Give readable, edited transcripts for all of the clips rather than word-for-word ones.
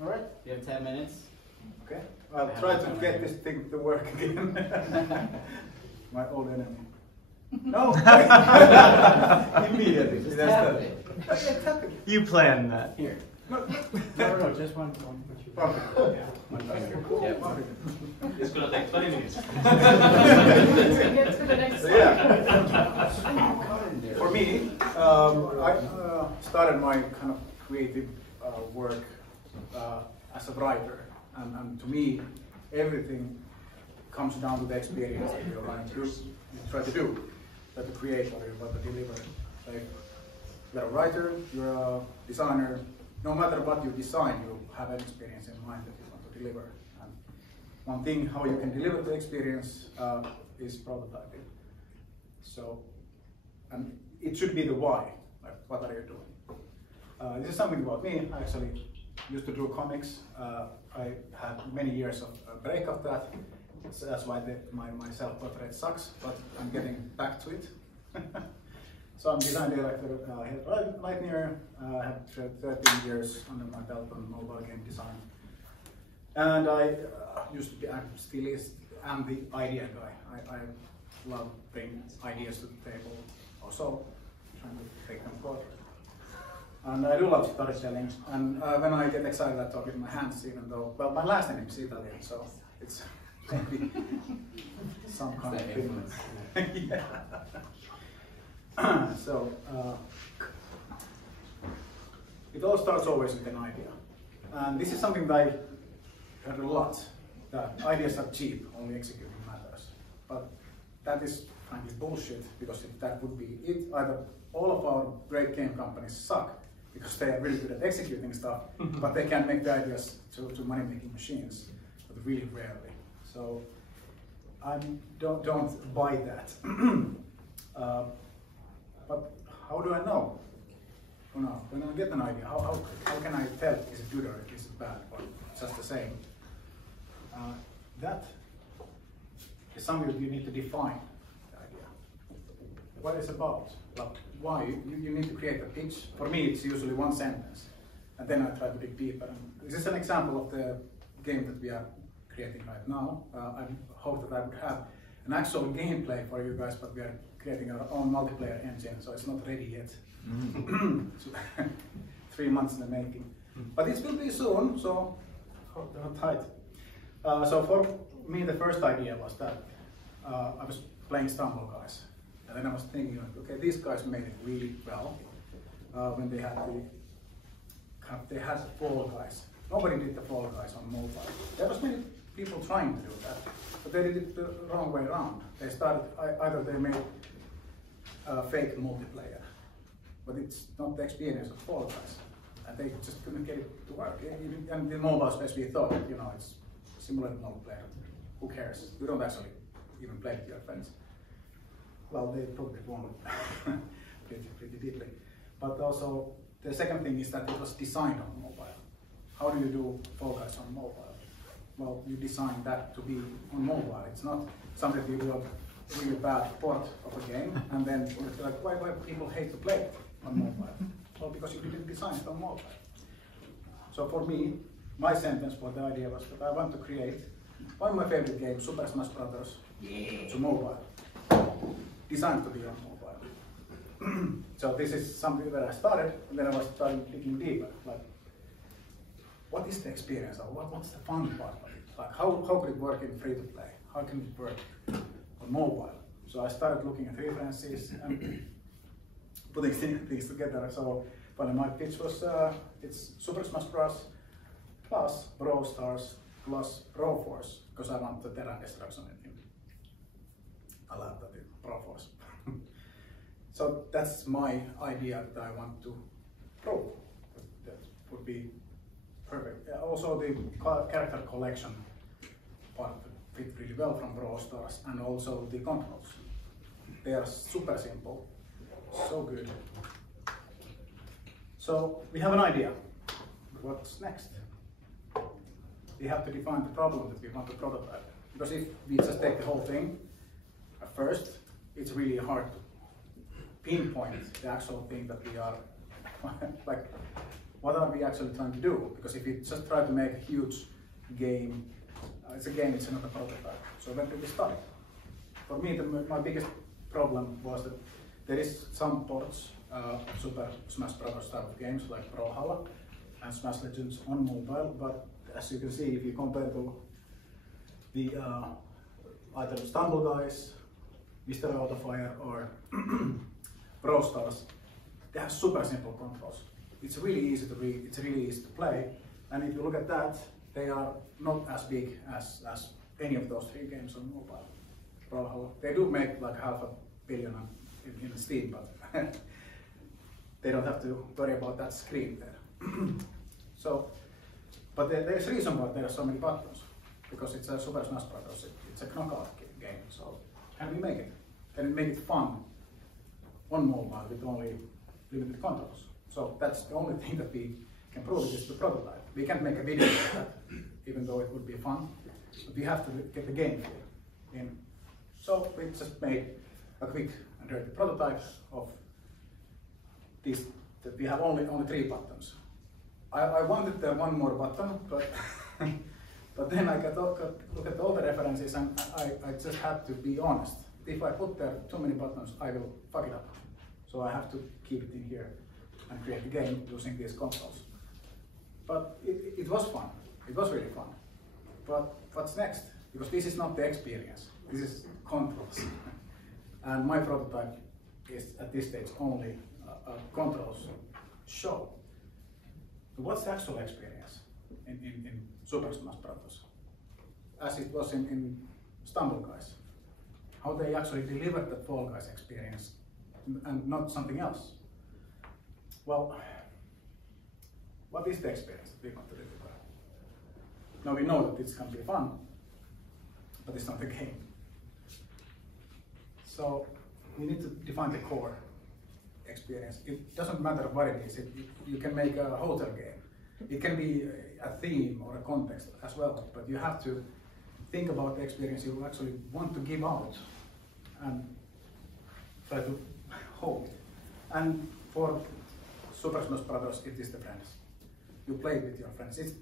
All right. You have 10 minutes. Okay. I'll try to get this thing to work again. My old enemy. No! Immediately. Just tap it. You planned that. Here. No, Just one. okay. It's gonna take 20 minutes. So yeah, for me, I started my kind of creative work as a writer, and to me, everything comes down to the experience that you're trying to do, that to create or what to deliver. Like, you're a writer, you're a designer. No matter what you design, you have an experience in mind that you want to deliver. And one thing how you can deliver the experience is prototyping. So, and it should be the why. Like, what are you doing? This is something about me. I actually used to draw comics. I had many years of break of that. So that's why my self-portrait sucks, but I'm getting back to it. So I'm design director here at Lightneer. I have 13 years under my belt on mobile game design. And I used to be, I still am the idea guy. I love bringing ideas to the table, also trying to take them forward. And I do love storytelling. And when I get excited, I talk with my hands, even though, well, my last name is Italian, so it's maybe some kind of influence. Yeah. So, it all starts always with an idea. And this is something that I heard a lot, that ideas are cheap, only executing matters. But that is frankly bullshit, because if that would be it, either all of our great game companies suck, because they are really good at executing stuff, but they can make the ideas to money-making machines, but really rarely. So, I don't buy that. But how do I know? When I get an idea, how can I tell is it good or is it bad, or just the same? That is something that you need to define the idea. What it's about, like why? You need to create a pitch. For me, it's usually one sentence, and then I try to dig deeper. And this is an example of the game that we are creating right now. I hope that I would have an actual gameplay for you guys, but we are creating our own multiplayer engine, so it's not ready yet. 3 months in the making. But it will be soon, so hold tight. So for me, the first idea was that I was playing Stumble Guys. And then I was thinking, like, okay, these guys made it really well when they had the Fall Guys. Nobody did the Fall Guys on mobile. There was many people trying to do that, but they did it the wrong way around. They started, either they made fake multiplayer, but it's not the experience of Fall Guys, and they just couldn't get it to work. And the mobile space, we thought, you know, it's simulated multiplayer. Who cares? You don't actually even play with your friends. Well, they probably won't pretty deeply. But also, the second thing is that it was designed on mobile. How do you do Fall Guys on mobile? Well, you design that to be on mobile. It's not something you do a really bad port of a game, and then it's like, why people hate to play it on mobile? Well, because you didn't design it on mobile. So for me, my sentence for the idea was that I want to create one of my favorite games, Super Smash Bros. To mobile, designed to be on mobile. So this is something that I started, and then I was starting digging deeper. Like, what is the experience? Or what's the fun part of it? Like, how could it work in free to play? How can it work on mobile? So I started looking at references and putting things together. So finally my pitch was it's Super Smash Bros. Plus Brawl Stars plus Pro Force, because I want the Terra Destruction in him. I love that in Pro Force. So that's my idea that I want to prove. That would be perfect. Also the character collection part fit really well from Brawl Stars, and also the controls. They are super simple, so good. So we have an idea. What's next? We have to define the problem that we want to prototype. Because if we just take the whole thing, at first, it's really hard to pinpoint the actual thing that we are like what are we actually trying to do? Because if you just try to make a huge game, it's a game, it's not a prototype. So when did we start? For me, my biggest problem was that there is some ports of Super Smash Bros. Type of games like Brawlhalla and Smash Legends on mobile, but as you can see, if you compare to the either Stumble Guys, Mr. Autofire or Brawl Stars, they have super simple controls. It's really easy to read, it's really easy to play, and if you look at that, they are not as big as any of those 3 games on mobile. Brawlhalla, they do make like $500 million in Steam, but they don't have to worry about that screen there. So, but there's a reason why there are so many buttons, because it's a Super Smash Bros. It's a knockout game. So, can we make it? Can we make it fun on mobile with only limited controls? So that's the only thing that we can prove is the prototype. We can't make a video of that, even though it would be fun, but we have to get the game feel in. So we just made a quick and dirty prototype of these, that we have only 3 buttons. I wanted one more button, but but then I look at all the references, and I just had to be honest. If I put there too many buttons, I will fuck it up. So I have to keep it in here and create the game using these controls. But it was fun. It was really fun. But what's next? Because this is not the experience. This is controls. And my prototype is at this stage only a controls show. So what's the actual experience in Super Smash Bros. As it was in Stumble Guys? How they actually delivered the Fall Guys experience and not something else? Well, what is the experience that we want to deliver? Now we know that it's going to be fun, but it's not a game. So we need to define the core experience. It doesn't matter what it is. You can make a hotel game. It can be a theme or a context as well, but you have to think about the experience you actually want to give out and try to hold it. And for Super Smash Bros. It is the friends. You play with your friends. It's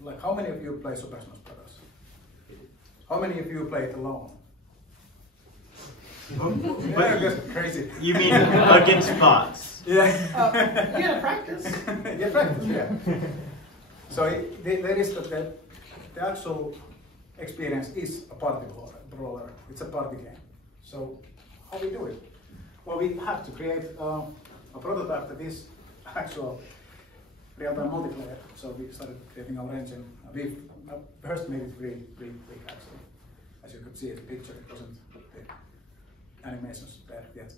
like, how many of you play Super Smash Bros? How many of you play it alone? But Just crazy. you mean against bots? Yeah. You gotta practice. Yeah, practice, yeah. So there is the actual experience is a party brawler. It's a party game. So how we do it? Well, we have to create a prototype that is actual real-time multiplayer. So we started creating our engine. We first made it really quick actually. As you could see in the picture, it wasn't the animations there yet.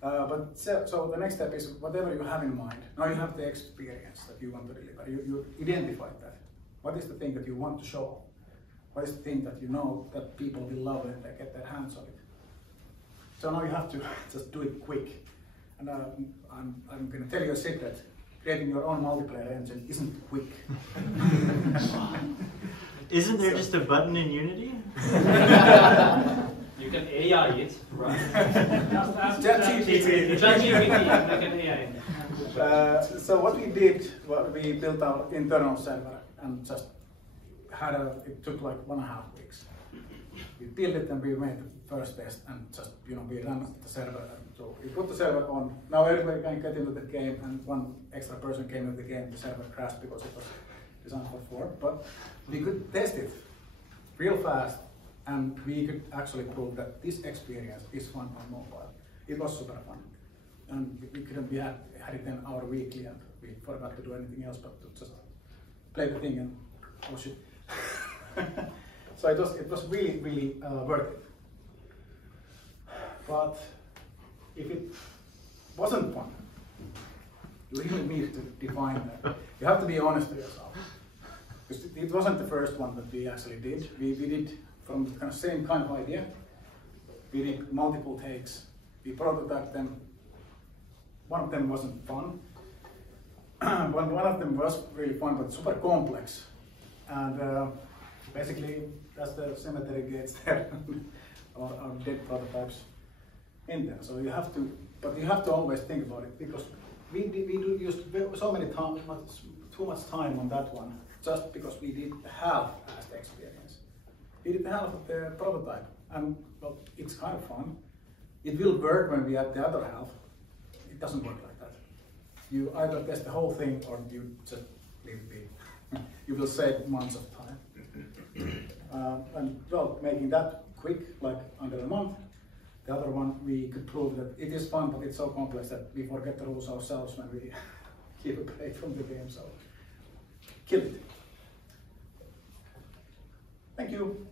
But so the next step is whatever you have in mind. Now you have the experience that you want to deliver. You identified that. What is the thing that you want to show? What is the thing that you know that people will love when they get their hands on it? So now you have to just do it quick. And I'm going to tell you a secret. Creating your own multiplayer engine isn't quick. Isn't there just a button in Unity? You can AI it, right? ChatGPT. ChatGPT, like an AI. So what we did, we built our internal server and just it took like 1.5 weeks. We built it and we made the first test and just, we ran the server. So we put the server on. Now everybody can get into the game, and one extra person came into the game. The server crashed because it was designed for 4. But we could test it real fast, and we could actually prove that this experience is fun on mobile. It was super fun, and we had it 10 hour weekly, and we forgot to do anything else but to just play the thing and push it. So it was really worth it. But if it wasn't fun, you really need to define that. You have to be honest to yourself. Because it wasn't the first one that we actually did. We did from the same kind of idea. We did multiple takes. We prototyped them. One of them wasn't fun. One of them was really fun, but super complex. And basically, that's the cemetery gates there, or dead prototypes in there. So you have to always think about it, because we used so many too much time on that one, just because we didn't have as the experience. We didn't have the prototype, and well, it's kind of fun. It will work when we have the other half. It doesn't work like that. You either test the whole thing or you just leave it be. You will save months of time. And well, making that quick, like under a month. The other one, we could prove that it is fun, but it's so complex that we forget the rules ourselves when we keep a break from the game. So, kill it. Thank you.